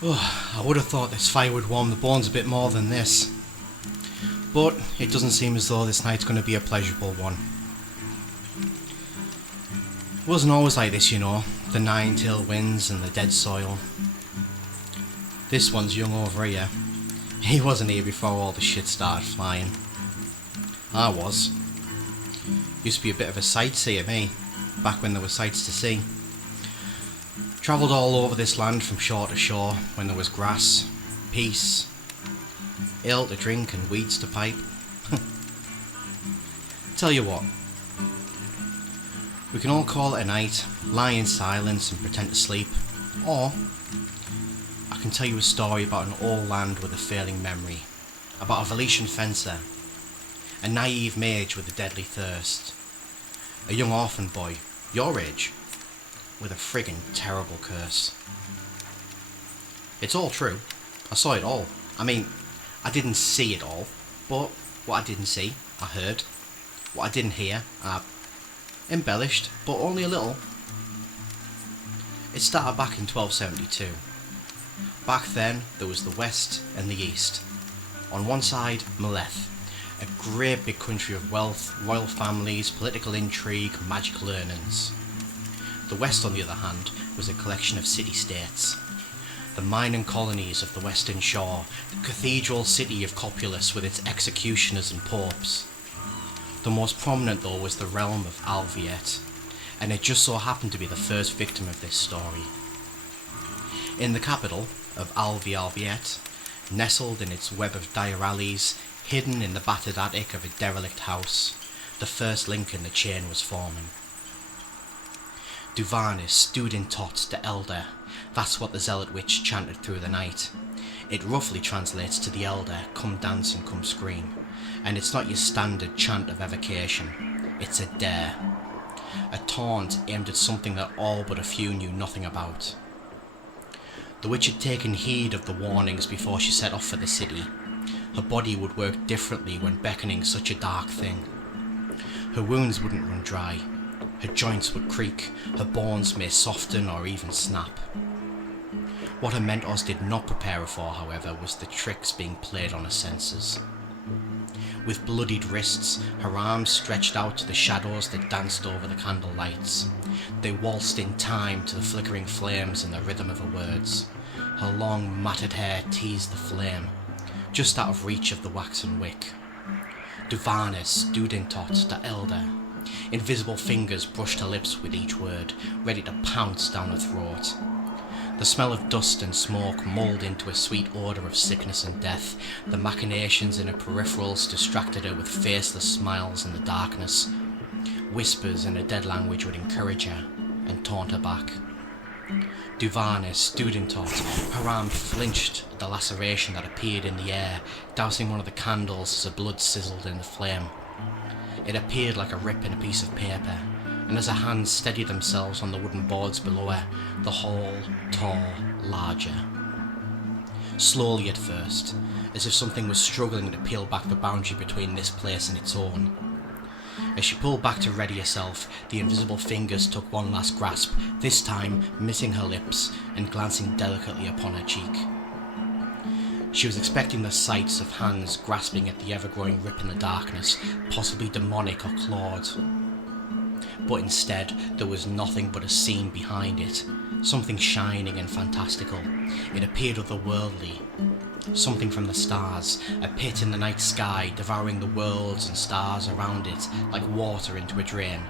Oh, I would have thought this fire would warm the bones a bit more than this. But it doesn't seem as though this night's going to be a pleasurable one. It wasn't always like this, you know, the nine-tail winds and the dead soil. This one's young over here. He wasn't here before all the shit started flying. I was. Used to be a bit of a sightseer, me, back when there were sights to see. Travelled all over this land from shore to shore when there was grass, peace, ale to drink and weeds to pipe. Tell you what, we can all call it a night, lie in silence and pretend to sleep, or I can tell you a story about an old land with a failing memory, about a Valetian fencer, a naive mage with a deadly thirst, a young orphan boy, your age, with a friggin' terrible curse. It's all true. I saw it all. I mean, I didn't see it all, but what I didn't see, I heard. What I didn't hear, I embellished, but only a little. It started back in 1272. Back then, there was the West and the East. On one side, Maleth, a great big country of wealth, royal families, political intrigue, magic learnings. The West, on the other hand, was a collection of city-states. The mining colonies of the Western Shore, the cathedral city of Copulus with its executioners and popes. The most prominent, though, was the realm of Alviet, and it just so happened to be the first victim of this story. In the capital of Alviet, nestled in its web of dire alleys, hidden in the battered attic of a derelict house, the first link in the chain was forming. Duvanis, student tot the elder, that's what the zealot witch chanted through the night. It roughly translates to the elder, come dance and come scream, and it's not your standard chant of evocation, it's a dare. A taunt aimed at something that all but a few knew nothing about. The witch had taken heed of the warnings before she set off for the city. Her body would work differently when beckoning such a dark thing. Her wounds wouldn't run dry. Her joints would creak, her bones may soften or even snap. What her mentors did not prepare her for, however, was the tricks being played on her senses. With bloodied wrists, her arms stretched out to the shadows that danced over the candle lights. They waltzed in time to the flickering flames and the rhythm of her words. Her long, matted hair teased the flame, just out of reach of the waxen wick. Duvanis, Dudentot, the elder. Invisible fingers brushed her lips with each word, ready to pounce down her throat. The smell of dust and smoke mulled into a sweet odour of sickness and death. The machinations in her peripherals distracted her with faceless smiles in the darkness. Whispers in a dead language would encourage her and taunt her back. Duvanis, Dudentot, her arm flinched at the laceration that appeared in the air, dousing one of the candles as her blood sizzled in the flame. It appeared like a rip in a piece of paper, and as her hands steadied themselves on the wooden boards below her, the hall tore larger. Slowly at first, as if something was struggling to peel back the boundary between this place and its own. As she pulled back to ready herself, the invisible fingers took one last grasp, this time missing her lips and glancing delicately upon her cheek. She was expecting the sights of hands grasping at the ever-growing rip in the darkness, possibly demonic or clawed. But instead, there was nothing but a scene behind it, something shining and fantastical. It appeared otherworldly, something from the stars, a pit in the night sky devouring the worlds and stars around it like water into a drain.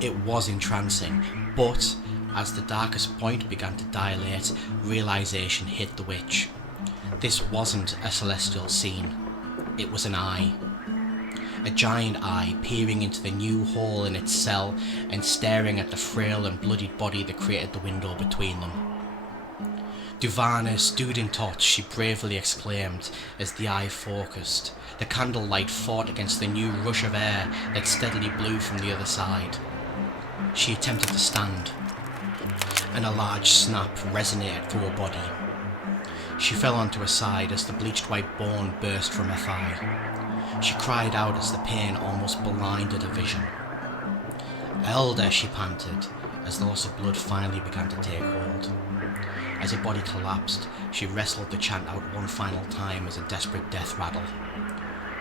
It was entrancing, but as the darkest point began to dilate, realization hit the witch. This wasn't a celestial scene, it was an eye. A giant eye peering into the new hole in its cell and staring at the frail and bloodied body that created the window between them. Duvanis, Dudentot, she bravely exclaimed as the eye focused. The candlelight fought against the new rush of air that steadily blew from the other side. She attempted to stand, and a large snap resonated through her body. She fell onto her side as the bleached white bone burst from her thigh. She cried out as the pain almost blinded her vision. "Elder," she panted, as the loss of blood finally began to take hold. As her body collapsed, she wrestled the chant out one final time as a desperate death rattle.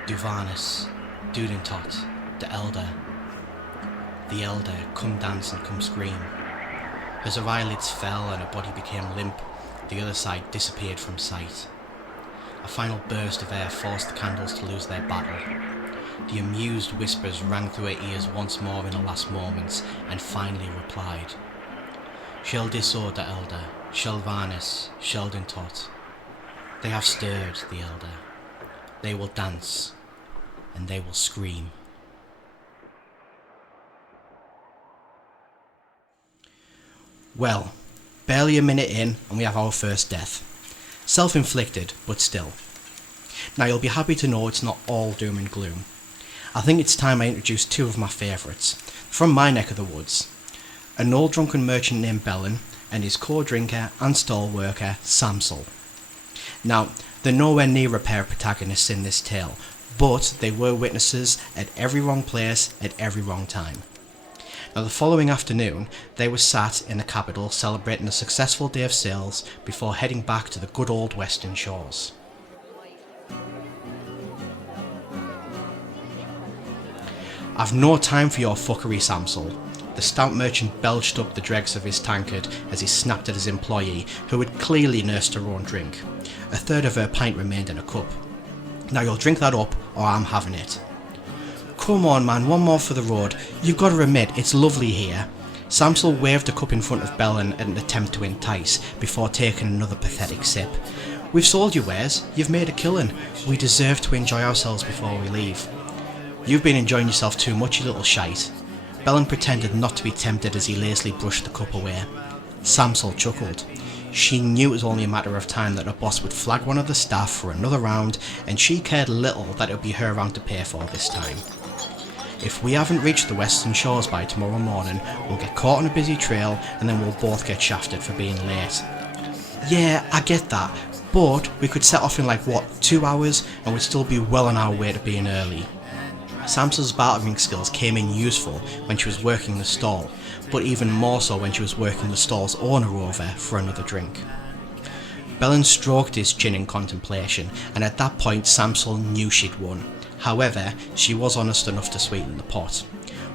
Duvanis, Dudentot, the Elder, come dance and come scream. As her eyelids fell and her body became limp, the other side disappeared from sight. A final burst of air forced the candles to lose their battle. The amused whispers rang through her ears once more in the last moments, and finally replied. Shel Disor the Elder, Shel Vanis, Sheldon Tot. They have stirred, the Elder. They will dance, and they will scream. Well, barely a minute in, and we have our first death. Self-inflicted, but still. Now you'll be happy to know it's not all doom and gloom. I think it's time I introduce two of my favourites, from my neck of the woods. An old drunken merchant named Bellin, and his co-drinker and stall worker, Samsel. Now, they're nowhere near a pair of protagonists in this tale, but they were witnesses at every wrong place at every wrong time. Now the following afternoon, they were sat in the capital celebrating a successful day of sales before heading back to the good old western shores. I've no time for your fuckery, Samsel. The stout merchant belched up the dregs of his tankard as he snapped at his employee, who had clearly nursed her own drink. A third of her pint remained in a cup. Now you'll drink that up, or I'm having it. Come on man, one more for the road. You've got to admit, it's lovely here. Samsel waved a cup in front of Bellin in an attempt to entice, before taking another pathetic sip. We've sold you wares, you've made a killing. We deserve to enjoy ourselves before we leave. You've been enjoying yourself too much, you little shite. Bellin pretended not to be tempted as he lazily brushed the cup away. Samsel chuckled. She knew it was only a matter of time that her boss would flag one of the staff for another round, and she cared little that it would be her round to pay for this time. If we haven't reached the western shores by tomorrow morning, we'll get caught on a busy trail and then we'll both get shafted for being late. Yeah, I get that, but we could set off in 2 hours and we'd still be well on our way to being early. Samsel's bartering skills came in useful when she was working the stall, but even more so when she was working the stall's owner over for another drink. Bellin stroked his chin in contemplation, and at that point Samsel knew she'd won. However, she was honest enough to sweeten the pot.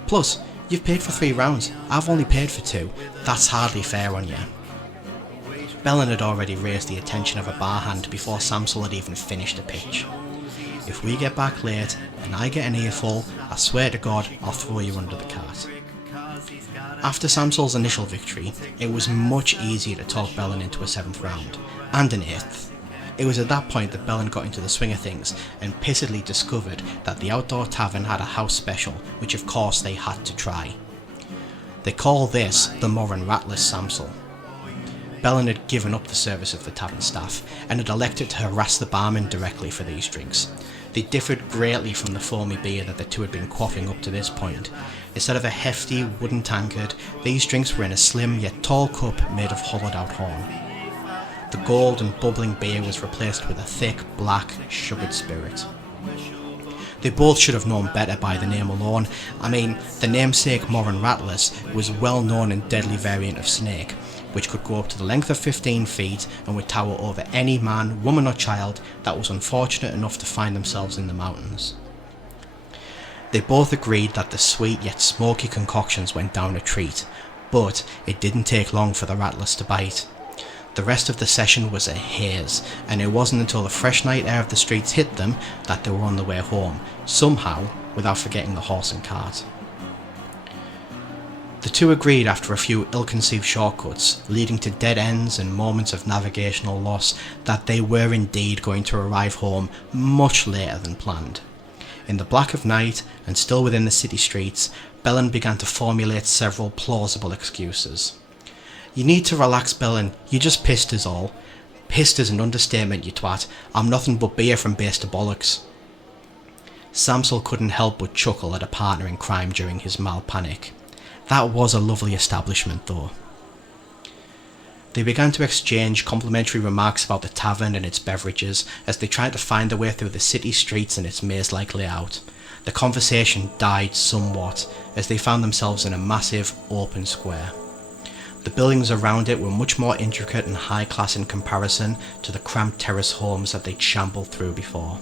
Plus, you've paid for 3 rounds, I've only paid for 2, that's hardly fair on you. Bellin had already raised the attention of a bar hand before Samsel had even finished a pitch. If we get back late, and I get an earful, I swear to God, I'll throw you under the cart. After Samsel's initial victory, it was much easier to talk Bellin into a 7th round, and an 8th. It was at that point that Bellin got into the swing of things, and pissedly discovered that the outdoor tavern had a house special, which of course they had to try. They call this the Moran Ratless Samsel. Bellin had given up the service of the tavern staff, and had elected to harass the barman directly for these drinks. They differed greatly from the foamy beer that the two had been quaffing up to this point. Instead of a hefty wooden tankard, these drinks were in a slim yet tall cup made of hollowed out horn. The gold and bubbling beer was replaced with a thick, black, sugared spirit. They both should have known better by the name alone. I mean, the namesake Moran Ratless was a well-known and deadly variant of snake, which could go up to the length of 15 feet and would tower over any man, woman or child that was unfortunate enough to find themselves in the mountains. They both agreed that the sweet yet smoky concoctions went down a treat, but it didn't take long for the Rattlers to bite. The rest of the session was a haze, and it wasn't until the fresh night air of the streets hit them that they were on the way home, somehow without forgetting the horse and cart. The two agreed after a few ill-conceived shortcuts, leading to dead ends and moments of navigational loss, that they were indeed going to arrive home much later than planned. In the black of night, and still within the city streets, Bellin began to formulate several plausible excuses. You need to relax, Bellin, you just pissed us all. Pissed is an understatement, you twat. I'm nothing but beer from base to bollocks. Samsel couldn't help but chuckle at a partner in crime during his mild panic. That was a lovely establishment though. They began to exchange complimentary remarks about the tavern and its beverages as they tried to find their way through the city streets and its maze-like layout. The conversation died somewhat as they found themselves in a massive, open square. The buildings around it were much more intricate and high class in comparison to the cramped terrace homes that they'd shambled through before.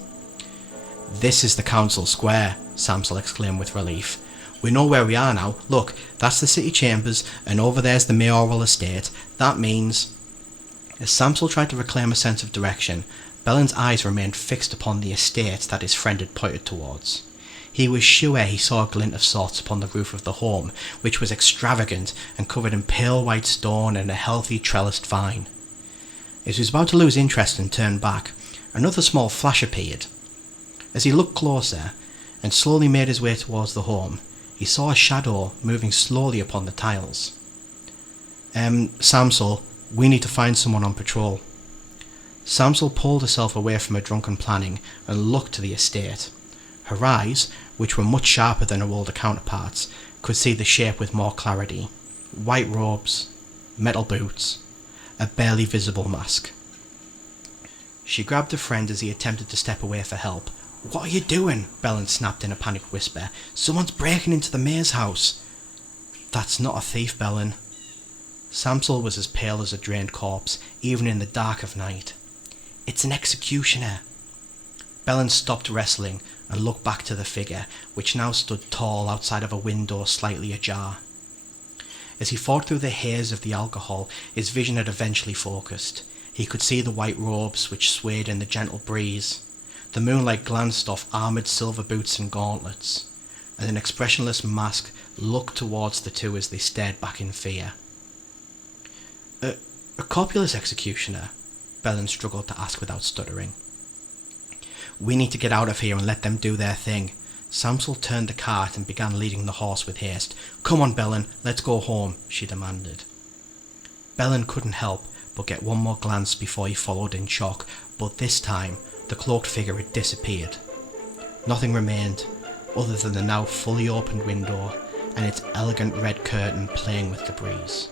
"This is the council square," Samsel exclaimed with relief. "We know where we are now. Look, that's the city chambers, and over there's the mayoral estate. That means..." As Samsel tried to reclaim a sense of direction, Bellin's eyes remained fixed upon the estate that his friend had pointed towards. He was sure he saw a glint of sorts upon the roof of the home, which was extravagant and covered in pale white stone and a healthy trellised vine. As he was about to lose interest and turn back, another small flash appeared. As he looked closer and slowly made his way towards the home, he saw a shadow moving slowly upon the tiles. Samsel, we need to find someone on patrol." Samsel pulled herself away from her drunken planning and looked to the estate. Her eyes, which were much sharper than her older counterparts, could see the shape with more clarity. White robes, metal boots, a barely visible mask. She grabbed her friend as he attempted to step away for help. "What are you doing?" Bellin snapped in a panicked whisper. "Someone's breaking into the mayor's house." "That's not a thief, Bellin." Samsel was as pale as a drained corpse, even in the dark of night. "It's an executioner." Bellin stopped wrestling and looked back to the figure, which now stood tall outside of a window slightly ajar. As he fought through the haze of the alcohol, his vision had eventually focused. He could see the white robes which swayed in the gentle breeze. The moonlight glanced off armoured silver boots and gauntlets, and an expressionless mask looked towards the two as they stared back in fear. A copulous executioner?" Bellin struggled to ask without stuttering. "We need to get out of here and let them do their thing." Samsel turned the cart and began leading the horse with haste. "Come on, Bellin, let's go home," she demanded. Bellin couldn't help but get one more glance before he followed in shock, but this time the cloaked figure had disappeared. Nothing remained other than the now fully opened window and its elegant red curtain playing with the breeze.